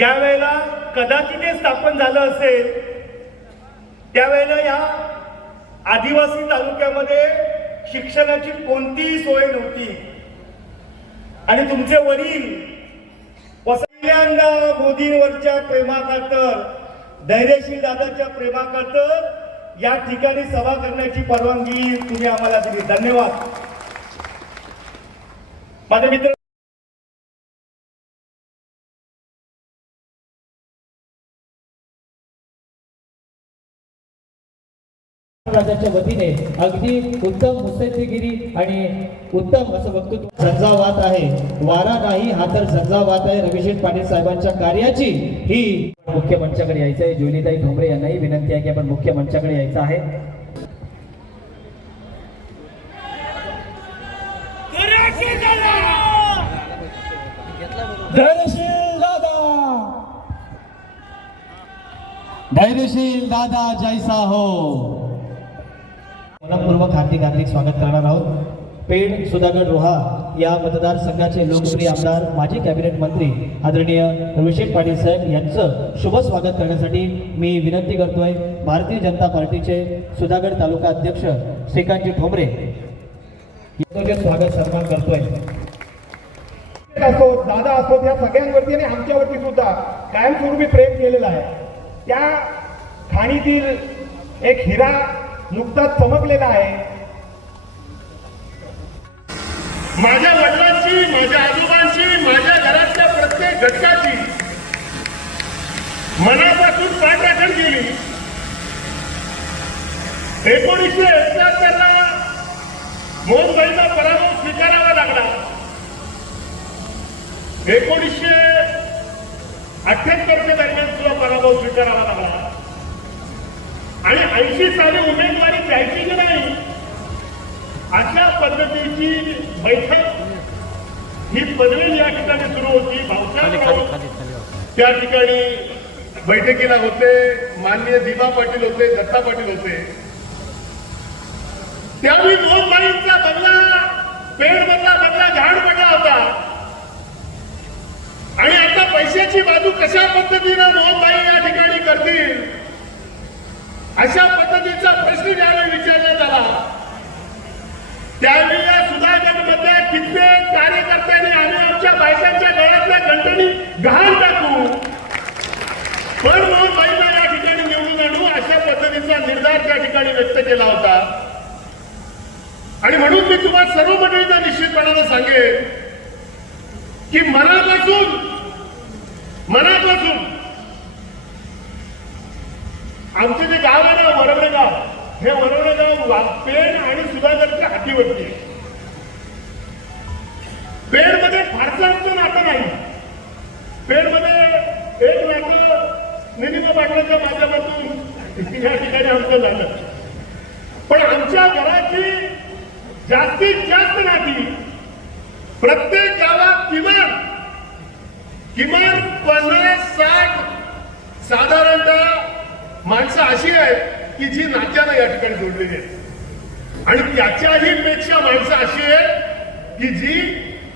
ज्या वेळेला कदाचित हे स्थापन झालं असेल त्यावेळेला या आदिवासी तालुक्यामध्ये शिक्षणाची कोणतीही सोय नव्हती. आणि तुमचे वडील पहिल्यांदा मोदींवरच्या प्रेमाखातर धैर्यशील दादाच्या प्रेमाखातर या ठिकाणी सभा करण्याची परवानगी तुम्ही आम्हाला दिली. धन्यवाद. माझे मित्र राज्याच्या वतीने अगदी उत्तम मुत्सद्देगिरी आणि उत्तम असं वक्तृत्व झंझावात आहे. वारा नाही हा तर झंझावात आहे. रविशेठ पाटील साहेबांच्या कार्याची ही मुख्य मंचाकडे यायचं आहे. ज्योतिताई ठोंबरे यांनाही विनंती आहे की आपण मुख्य मंचाकडे यायचं आहे. धैर्यशील दादा. धैर्यशील दादा जैसा हो. मनपूर्वक हार्दिक हार्दिक स्वागत करणार आहोत. पेड सुधागड रोहा या मतदारसंघाचे लोकप्रिय आमदार माजी कॅबिनेट मंत्री आदरणीय रविशेठ पाटील साहेब यांचं शुभ स्वागत करण्यासाठी मी विनंती करतोय. भारतीय जनता पार्टीचे सुधागड तालुका अध्यक्ष श्रीकांतजी ठोंबरे यांचं स्वागत सन्मान करतोय. असो दादा असो त्या सगळ्यांवरती आणि आमच्यावरती सुद्धा कायमस्वरूपी प्रेम केलेला आहे. त्या खाणीतील एक हिरा नुकताच चमकलेला आहे. माझ्या वडिलांची माझ्या आजोबांची माझ्या घरातल्या प्रत्येक घटकाची मनापासून पाठराखण केली. एकोणीसशे एकाहत्तरला पराभव स्वीकारावा लागला. एकोणीसशे अठ्ठ्याहत्तरच्या दरम्यान सुद्धा पराभव स्वीकारावा लागला. आणि ऐंशी साली उमेदवारी द्यायची की नाही अशा पद्धतीची बैठक ही पदवी या ठिकाणी सुरू होती. भाऊसाहेब त्या ठिकाणी बैठकीला होते. माननीय दिबा पाटील होते दत्ता पाटील होते. त्यावेळी दोन बाईंचा बंगला पेड मधला बंगला झाड पडला होता. आणि आता पैशाची बाजू कशा पद्धतीनं मोहनबाई या ठिकाणी करतील अशा पद्धतीचा प्रश्न ज्यावेळी विचारला झाला त्यावेळी या सुधारणेमध्ये कित्येक कार्यकर्त्यांनी आम्ही आमच्या बायकांच्या गळ्यातल्या घंटणी गहाण टाकू. पण म्हणून बाईला या ठिकाणी निवडून आणू अशा पद्धतीचा निर्धार त्या ठिकाणी व्यक्त केला होता. आणि म्हणून मी तुम्हाला सर्व मंडळींना निश्चितपणानं सांगेन की मनापासून मनापासून आमचे जे गाव आहे ना वरवडे गाव हे वरवडे जाऊन वा- आणि सुधाकरच्या हातीवरती आहे. पेडमध्ये फारसं आमचं नातं नाही. पेडमध्ये एक नातं निनिमा पाटलाच्या माध्यमातून या ठिकाणी आमचं झालं. पण आमच्या घराची जास्तीत जास्त नाती प्रत्येक गावात किमान किमान पन्नास साठ साधारणतः माणसं अशी आहेत की जी नात्यानं या ठिकाणी जोडलेली आहे आणि त्याच्याही पेक्षा माणसं अशी आहेत की जी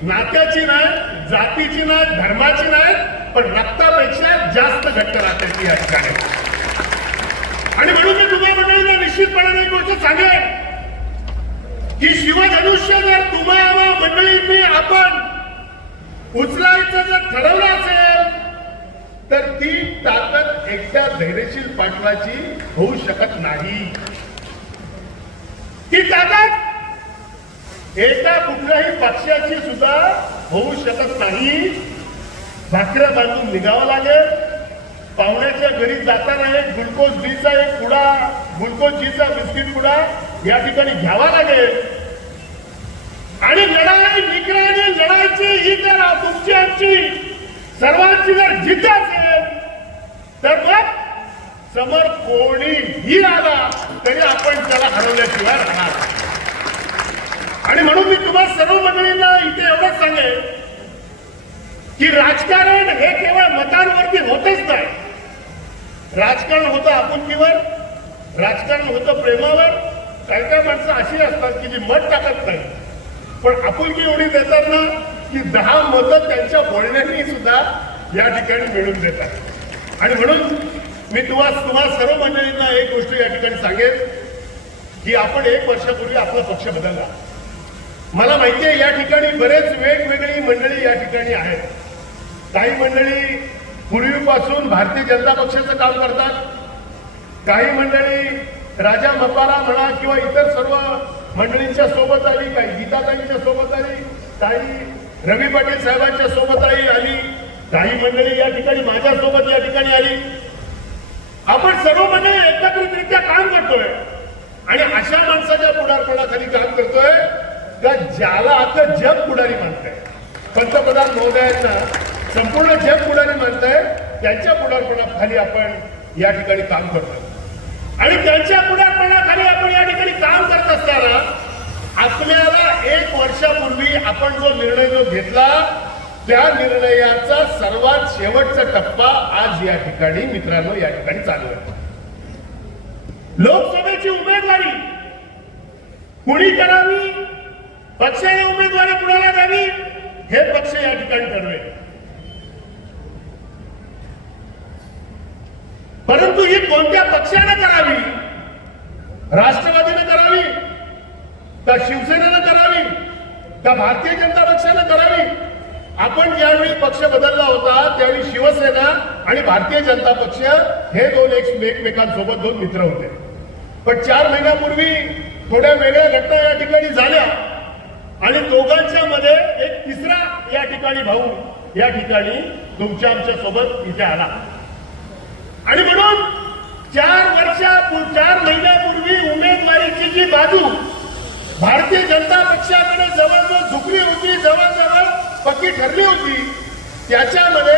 नात्याची नाही जातीची नाही धर्माची नाही पण रक्तापेक्षा जास्त घट्ट नात्याची या ठिकाणी आणि म्हणून मी तुम्हाला मंडळींना निश्चितपणाने एक गोष्ट सांगेन की शिवधनुष्य जर तुम्हाला मंडळींनी आपण उचलायचं जर ठरवलं असेल तर ती ताकद एकट्या धैर्यशील पाटलाची होऊ शकत नाही. ती ताकद एका कुठल्याही पक्षाची सुद्धा होऊ शकत नाही. भाकऱ्या बांधून निघावं लागेल. पाहुण्याच्या घरी जाताना एक ग्लुकोज डीचा एक पुडा ग्लुकोज जीचा बिस्किट पुडा या ठिकाणी घ्यावा लागेल. आणि लढाई निकराने लढायची ही तर तुमची आमची सर्वांची जर जिद्द असेल तर मग समोर कोणीही आला तरी आपण त्याला हरवल्याशिवाय राहणार आणि म्हणून मी तुम्हाला सर्व मंडळींना इथे एवढंच सांगेन की राजकारण हे केवळ मतांवरती होतच नाही. राजकारण होतं आपुलकीवर राजकारण होतं प्रेमावर. काही काही माणसं अशी असतात की जी मत टाकत नाही पण आपुलकी एवढी देतात ना की दहा मतं त्यांच्या बोलण्याने सुद्धा या ठिकाणी मिळून देतात. आणि म्हणून मी तुम्हाला तुम्हाला सर्व मंडळींना एक गोष्ट या ठिकाणी सांगेन की आपण एक वर्षापूर्वी आपला पक्ष बदलला. मला माहिती आहे या ठिकाणी बरेच वेगवेगळी मंडळी या ठिकाणी आहेत. काही मंडळी पूर्वीपासून भारतीय जनता पक्षाचं काम करतात. काही मंडळी राजा मपारा म्हणा किंवा इतर सर्व मंडळींच्या सोबत आली काही गीताताईंच्या सोबत आली काही रवी पाटील साहेबांच्या सोबत आई आली. काही मंडळी या ठिकाणी माझ्या सोबत या ठिकाणी आली. आपण सर्व मंडळी एकत्रितरित्या काम करतोय. आणि अशा माणसाच्या पुढारपणाखाली काम करतोय का ज्याला आता जग पुढारी मानताय. पंतप्रधान महोदयांना संपूर्ण जग पुढारी मानताय. त्यांच्या पुढारपणाखाली आपण या ठिकाणी काम करतोय. आणि त्यांच्या पुढारपणाखाली आपण या ठिकाणी काम करत असताना आपल्याला एक वर्षापूर्वी आपण जो निर्णय जो घेतला त्या निर्णयाचा सर्वात शेवटचा टप्पा आज या ठिकाणी मित्रांनो या ठिकाणी चालू आहे. लोकसभेची उमेदवारी कुणी करावी? पक्षाने उमेदवारी कुणाला द्यावी? हे पक्ष या ठिकाणी ठरवेल. परंतु ही कोणत्या पक्षाने करावी? राष्ट्रवादीने करावी? त्या शिवसेनेनं करावी त्या भारतीय जनता पक्षानं करावी. आपण ज्यावेळी पक्ष बदलला होता त्यावेळी शिवसेना आणि भारतीय जनता पक्ष हे दोन एक एकमेकांसोबत दोन मित्र होते. पण चार महिन्यापूर्वी थोड्या वेगळ्या घटना या ठिकाणी झाल्या. आणि दोघांच्या मध्ये एक तिसरा या ठिकाणी भाऊ या ठिकाणी तुमच्या आमच्यासोबत इथे आला. आणि म्हणून चार वर्षा चार महिन्यापूर्वी उमेदवारीची जी बाजू भारतीय जनता पक्षाकडे जवळजवळ झुकली होती जवळजवळ पक्की ठरली होती. त्याच्यामध्ये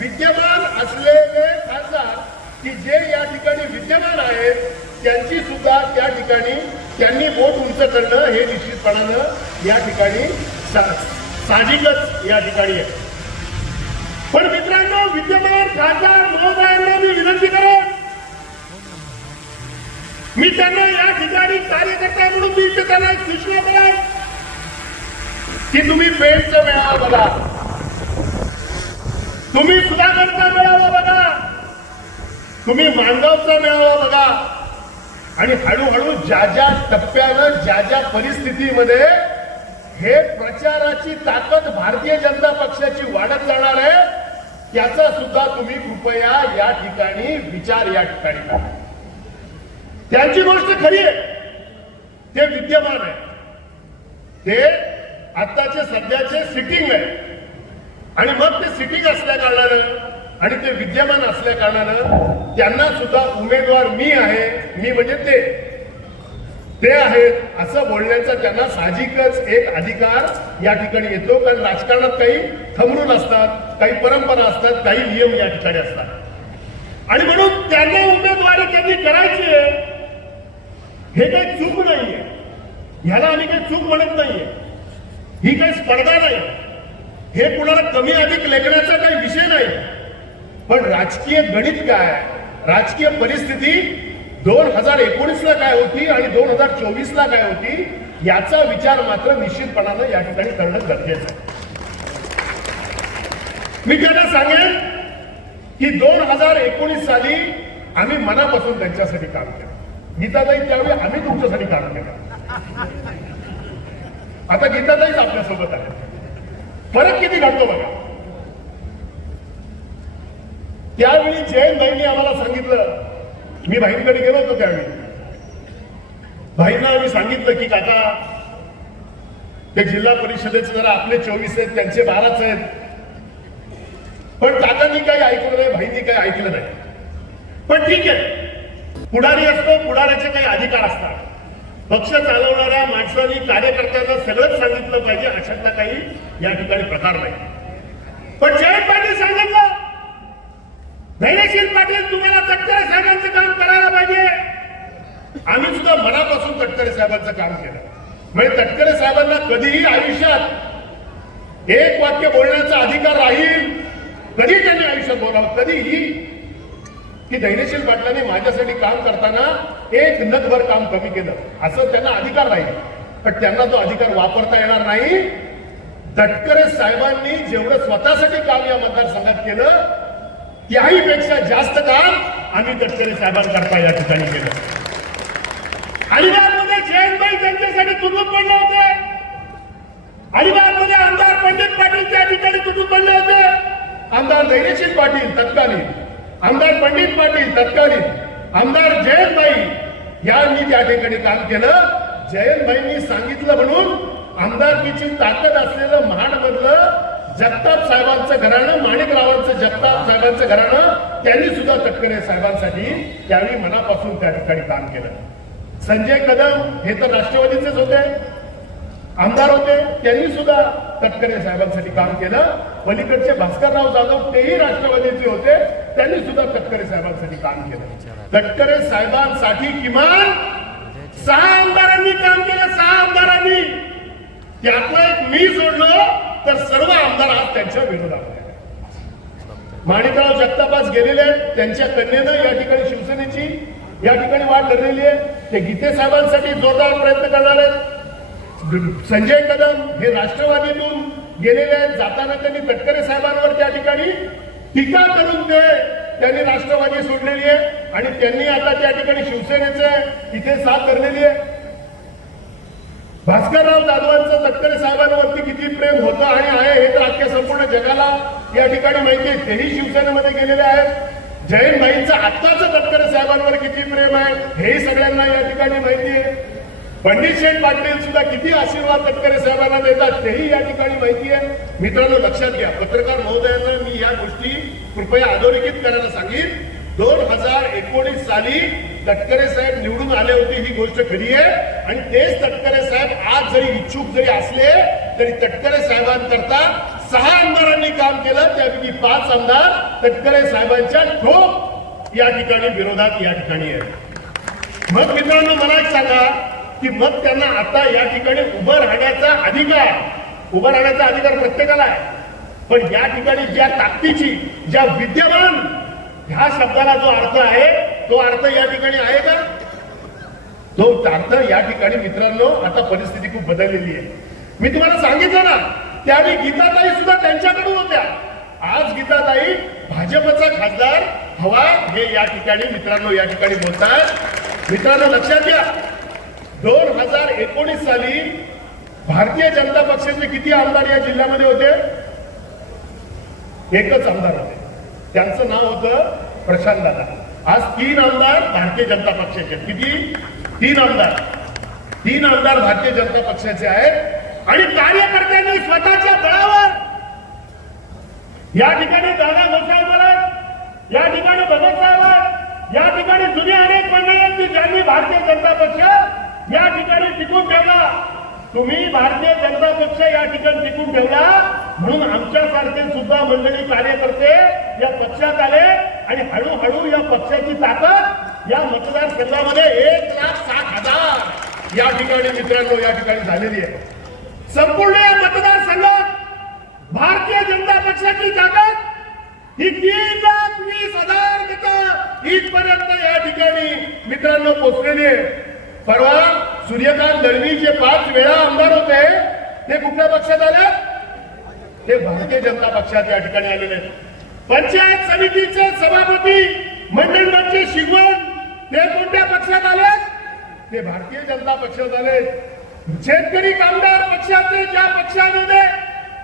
विद्यमान असलेले खासदार की जे या ठिकाणी विद्यमान आहेत त्यांची सुद्धा त्या ठिकाणी त्यांनी वोट उंच करणं हे निश्चितपणानं या ठिकाणी सा- साहजिकच या ठिकाणी आहे. पण मित्रांनो विद्यमान खासदार महोदयांना मी विनंती करेन मी त्यांना या ठिकाणी कार्यकर्ता म्हणून मी त्यांना एक सूचना करेन की तुम्ही पेठचा मेळावा बघा. तुम्ही सुधाकरचा मेळावा बघा. तुम्ही मानगावचा मेळावा बघा. आणि हळूहळू ज्या ज्या टप्प्यानं ज्या ज्या परिस्थितीमध्ये हे प्रचाराची ताकद भारतीय जनता पक्षाची वाढत जाणार आहे त्याचा सुद्धा तुम्ही कृपया या ठिकाणी विचार या ठिकाणी करा. त्यांची गोष्ट खरी आहे. ते विद्यमान आहे. ते आत्ताचे सध्याचे सिटिंग आहे. आणि मग ते सिटिंग असल्या कारणानं आणि ते विद्यमान असल्या कारणानं त्यांना सुद्धा उमेदवार मी आहे मी म्हणजे ते. ते आहेत असं बोलण्याचा त्यांना साहजिकच एक अधिकार या ठिकाणी येतो. कारण राजकारणात काही थमरून असतात काही परंपरा असतात काही नियम या ठिकाणी असतात. आणि म्हणून त्यांना उमेदवारी त्यांनी करायची आहे. हे काही चूक नाहीये. ह्याला आम्ही काही चूक म्हणत नाहीये. ही काही स्पर्धा नाही. हे कुणाला कमी अधिक लेखण्याचा काही विषय नाही. पण राजकीय गणित काय? राजकीय परिस्थिती दोन हजार एकोणीस ला काय होती आणि दोन हजार चोवीस ला काय होती याचा विचार मात्र निश्चितपणानं या ठिकाणी करणं गरजेचं आहे. मी त्यांना सांगेन की दोन हजार एकोणीस साली आम्ही मनापासून त्यांच्यासाठी काम केलं. गीताताई त्यावेळी आम्ही तुमच्यासाठी कारण केलं आता गीताताईच आपल्यासोबत आहे. फरक किती घडतो बघा. त्यावेळी जयंत भाईंनी आम्हाला सांगितलं मी भाईंकडे गेलो होतो त्यावेळी. भाईंना आम्ही सांगितलं की काका ते जिल्हा परिषदेचे जरा आपले चोवीस आहेत त्यांचे बाराच आहेत. पण काकांनी काही ऐकलं नाही भाईंनी काही ऐकलं नाही. पण ठीक आहे. पुढारी असतो पुढाऱ्याचे काही अधिकार असतात. पक्ष चालवणाऱ्या माणसांनी कार्यकर्त्यांना सगळंच सांगितलं पाहिजे अशातला काही या ठिकाणी प्रकार नाही. पण जयंत पाटील सांगितलं धैर्यशील पाटील तुम्हाला तटकरे साहेबांचं काम करायला पाहिजे. आम्ही सुद्धा मनापासून तटकरे साहेबांचं काम केलं. म्हणजे तटकरे साहेबांना कधीही आयुष्यात एक वाक्य बोलण्याचा अधिकार राहील कधी त्यांनी आयुष्यात बोलावं कधीही. की धैर्यशील पाटलांनी माझ्यासाठी काम करताना एक नदभर काम कमी केलं. असं त्यांना अधिकार राहील पण त्यांना तो अधिकार वापरता येणार नाही. तटकरे साहेबांनी जेवढं स्वतःसाठी काम या मतदारसंघात केलं त्याही पेक्षा जास्त काम आम्ही तटकरे साहेबांकरता या ठिकाणी केलं. अलिबागमध्ये जयंतबाई त्यांच्यासाठी तुटून पडले होते. अलिबागमध्ये आमदार पंडित पाटील त्या ठिकाणी तुटून पडले होते. आमदार धैर्यशील पाटील तत्कालीन आमदार पंडित पाटील तत्कालीन आमदार जयंतबाई यांनी त्या ठिकाणी काम केलं. जयंतबाईंनी सांगितलं म्हणून आमदारकीची ताकद असलेलं महाडमधलं जगताप साहेबांचं घराणं माणिकरावांचं जगताप साहेबांचं घराणं त्यांनी सुद्धा तटकरे साहेबांसाठी त्यावेळी मनापासून त्या ठिकाणी काम केलं. संजय कदम हे तर राष्ट्रवादीचेच होते. आमदार होते त्यांनी सुद्धा तटकरे साहेबांसाठी काम केलं. पलीकडचे भास्करराव जाधव तेही राष्ट्रवादीचे होते. त्यांनी सुद्धा तटकरे साहेबांसाठी काम केलं. तटकरे साहेबांसाठी किमान सहा आमदारांनी काम केलं सहा आमदारांनी. त्यातलं एक मी सोडलं तर सर्व आमदार आज त्यांच्या विरोधात माणिकराव जगतापास गेलेले आहेत. त्यांच्या कन्येनं या ठिकाणी शिवसेनेची या ठिकाणी वाट धरलेली आहे. ते गीते साहेबांसाठी जोरदार प्रयत्न करणार आहेत. संजय कदम हे राष्ट्रवादीतून गेलेले आहेत. जाताना त्यांनी तटकरे साहेबांवर त्या ठिकाणी टीका करून ते त्यांनी राष्ट्रवादी सोडलेली आहे आणि त्यांनी आता त्या ठिकाणी शिवसेनेचे इथे साथ धरलेली आहे. भास्करराव जाधवांचं तटकरे साहेबांवरती किती प्रेम होतं आणि आहे हे तर अख्ख्या संपूर्ण जगाला या ठिकाणी माहिती आहे. तेही शिवसेनेमध्ये गेलेले आहेत. जयंत भाईंचं आत्ताचं तटकरे साहेबांवर किती प्रेम आहे हेही सगळ्यांना या ठिकाणी माहिती आहे. पंडितशेठ पाटील सुद्धा किती आशीर्वाद तटकरे साहेबांना देतात तेही या ठिकाणी माहिती आहे. मित्रांनो लक्षात घ्या पत्रकार महोदयांना मी या गोष्टी कृपया अधोरेखित करायला सांगेन. दोन हजार एकोणीस साली तटकरे साहेब निवडून आले होते ही गोष्ट खरी आहे. आणि तेच तटकरे साहेब आज जरी इच्छुक जरी असले तरी तटकरे साहेबांकरता सहा आमदारांनी काम केलं त्यापैकी पाच आमदार तटकरे साहेबांच्या ठोक या ठिकाणी विरोधात या ठिकाणी आहे मग मित्रांनो मला एक सांगा की मग त्यांना आता या ठिकाणी उभं राहण्याचा अधिकार उभं राहण्याचा अधिकार प्रत्येकाला आहे. पण या ठिकाणी ज्या ताकदीची ज्या विद्यमान ह्या शब्दाला जो अर्थ आहे तो अर्थ या ठिकाणी आहे का? तो अर्थ या ठिकाणी मित्रांनो आता परिस्थिती खूप बदललेली आहे. मी तुम्हाला सांगितलं ना त्यावेळी गीताताई सुद्धा त्यांच्याकडून होत्या. आज गीताताई भाजपचा खासदार हवा हे या ठिकाणी मित्रांनो या ठिकाणी बोलतात मित्रांनो लक्षात घ्या. दोन हजार एकोणीस साली भारतीय जनता पक्षाचे किती आमदार या जिल्ह्यामध्ये होते? एकच आमदार होते. त्यांचं नाव होतं प्रशांत दादा. आज तीन आमदार भारतीय जनता पक्षाचे किती? तीन आमदार. तीन आमदार भारतीय जनता पक्षाचे आहेत. आणि कार्यकर्त्यांनी स्वतःच्या बळावर या ठिकाणी दादा घोषाल महाराज या ठिकाणी भगत साहेब या ठिकाणी जुने अनेक मंडळी आहेत ज्यांनी भारतीय जनता पक्ष या ठिकाणी टिकून ठेवला. तुम्ही भारतीय जनता पक्ष या ठिकाणी टिकून ठेवला. म्हणून आमच्यासारखे सुद्धा मंडळी कार्यकर्ते या पक्षात आले आणि हळूहळू या पक्षाची ताकद या मतदारसंघामध्ये एक लाख साठ हजार या ठिकाणी मित्रांनो या ठिकाणी झालेली आहे. संपूर्ण या मतदारसंघात भारतीय जनता पक्षाची ताकद ही तीन लाख वीस हजार मतं इथपर्यंत या ठिकाणी मित्रांनो पोचलेली आहे. परवा सूर्यकांत दळवी जे पाच वेळा आमदार होते ते कुठल्या पक्षात आले? ते भारतीय जनता पक्षात या ठिकाणी आलेले पंचायत समितीचे सभापती मंडळाचे शिगवण ते कोणत्या पक्षात आले? ते भारतीय जनता पक्षात आले शेतकरी कामगार पक्षाचे ज्या पक्षामध्ये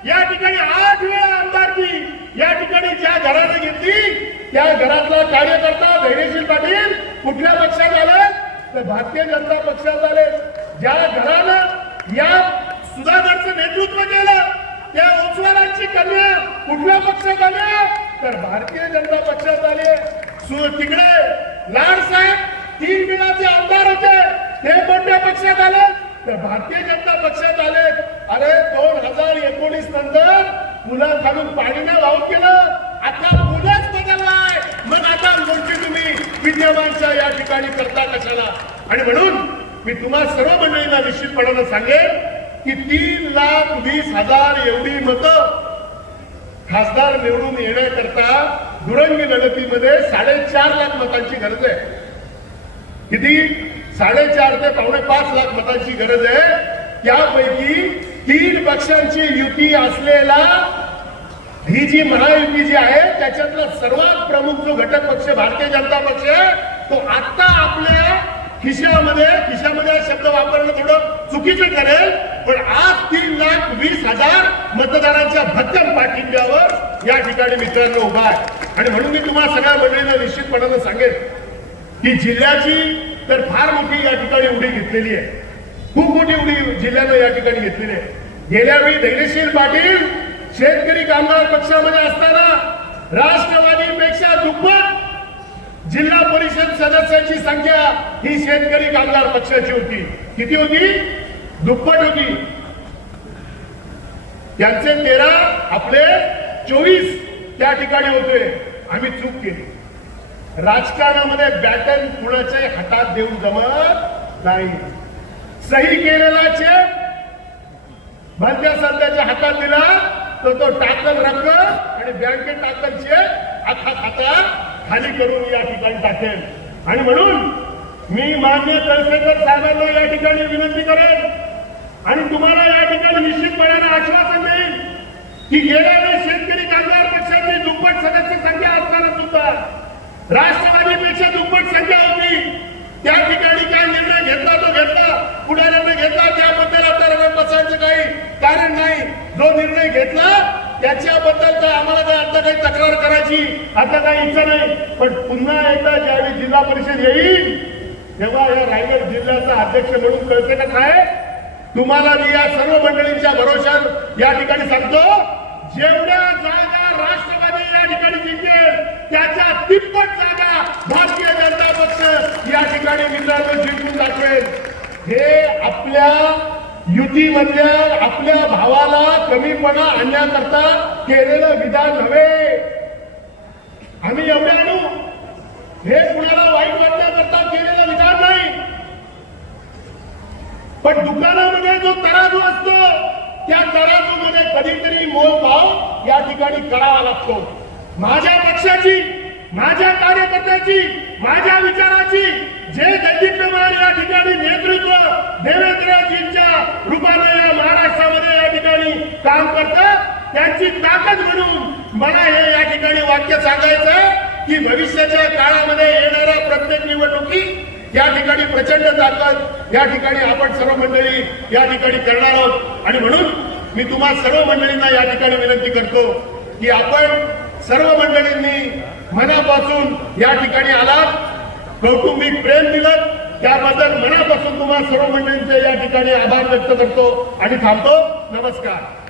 या ठिकाणी आठ वेळा आमदारकी या ठिकाणी ज्या घराने घेतली त्या घरातला कार्यकर्ता धैर्यशील पाटील कुठल्या पक्षात आले तर भारतीय जनता पक्षात आले. ज्या घरानं या सुधागडचं नेतृत्व केलं त्या उस्मानांची कन्या कुठल्या पक्षात आल्या तर भारतीय जनता पक्षात आले. तिकडे लाड साहेब तीन वेळाचे आमदार होते. ते कोणत्या पक्षात आले? तर भारतीय जनता पक्षात आले. अरे दोन हजार एकोणीस नंतर पुला घालून पाणी नाही वाहून केलं. विद्यमानच्या ठिकाणी करता कशाला आणि म्हणून मी तुम्हा सर्व मंडळींना निश्चितपणानं सांगेन की तीन लाख वीस हजार एवढी मतं खासदार निवडून येण्याकरता दुरंगी लढतीमध्ये साडेचार लाख मतांची गरज आहे. किती? साडेचार ते पावणे पाच लाख मतांची गरज आहे. त्यापैकी तीन पक्षांची युती असलेला ही जी महायुती जी आहे त्याच्यातला सर्वात प्रमुख जो घटक पक्ष भारतीय जनता पक्ष आहे तो आता खिशामध्ये खिशामध्ये शब्द वापरणं थोडं चुकीचं ठरेल पण आज तीन लाख वीस हजार मतदारांच्या भक्कम पाठिंब्यावर या ठिकाणी मित्रांनो उभा आहे. आणि म्हणून मी तुम्हाला सगळ्या मंडळींना निश्चितपणानं सांगेन की जिल्ह्याची तर फार मोठी या ठिकाणी उडी घेतलेली आहे. खूप मोठी उडी जिल्ह्यानं या ठिकाणी घेतलेली आहे. गेल्या वेळी धैर्यशील पाटील शेतकरी कामगार पक्षामध्ये असताना राष्ट्रवादीपेक्षा दुप्पट जिल्हा परिषद सदस्यांची संख्या ही शेतकरी कामगार पक्षाची होती. किती होती? दुप्पट होती. त्यांचे तेरा आपले चोवीस त्या ठिकाणी होते. आम्ही चूक केली. राजकारणामध्ये बॅटन कुणाच्या हातात देऊन जमत नाही. सही केलेला चेक भलत्या सरकारच्या हातात दिला तर तो टाकल रक्कम आणि बँकेत टाकल चेक अख्खा खाता खाली करून या ठिकाणी टाकेल. आणि म्हणून मी मान्य तळसेकर साहेबांना या ठिकाणी विनंती करेन. आणि तुम्हाला या ठिकाणी निश्चितपणाने आश्वासन देईल की गेल्या वेळेस शेतकरी कामगार पक्षाची दुप्पट सदस्य संख्या असताना सुद्धा राष्ट्रवादीपेक्षा दुप्पट संख्या होती. त्या ठिकाणी काय निर्णय घेतला तो घेतला. पुढाऱ्यांनी घेतला. त्याबद्दल आता रडत बसायचं काही कारण नाही. जो निर्णय घेतला त्याच्याबद्दल काय आम्हाला काय आता काही तक्रार करायची आता काही इच्छा नाही. पण पुन्हा एकदा ज्यावेळी जिल्हा परिषद येईल तेव्हा या रायगड जिल्ह्याचा अध्यक्ष म्हणून कळते का काय? तुम्हाला मी या सर्व मंडळींच्या भरोशावर या ठिकाणी सांगतो जेवढ्या जागा राष्ट्रवादी या ठिकाणी जिंकेल त्याच्या तिप्पट जागा भारतीय जनता पक्ष या ठिकाणी मित्रांनो जिंकून दाखवेल हे आपल्या युती म्हणजे आपल्या भावाला कमीपणा आणण्याकरता केलेलं विधान नव्हे आम्ही एवढे आणू. हे कुणाला वाईट वाटण्याकरता केलेलं विधान नाही. पण दुकानामध्ये जो तराजू असतो त्या तराजूमध्ये कधीतरी मोलभाव या ठिकाणी करावा लागतो. माझ्या पक्षाची माझ्या कार्यकर्त्याची माझ्या विचाराची जे दैदिप्यमान या ठिकाणी नेतृत्व देवेंद्र रूपाने या महाराष्ट्रामध्ये या ठिकाणी काम करतात त्यांची ताकद म्हणून मला हे या ठिकाणी वाक्य सांगायचं की भविष्याच्या काळामध्ये येणाऱ्या प्रत्येक निवडणुकी या ठिकाणी प्रचंड ताकद या ठिकाणी आपण सर्व मंडळी या ठिकाणी करणार आहोत. आणि म्हणून मी तुम्हा सर्व मंडळींना या ठिकाणी विनंती करतो की आपण सर्व मंडळींनी मनापासून या ठिकाणी आलात कौटुंबिक प्रेम दिलं त्याबद्दल मनापासून तुम्हा सर्व मंडळींचे या ठिकाणी आभार व्यक्त करतो आणि थांबतो. नमस्कार.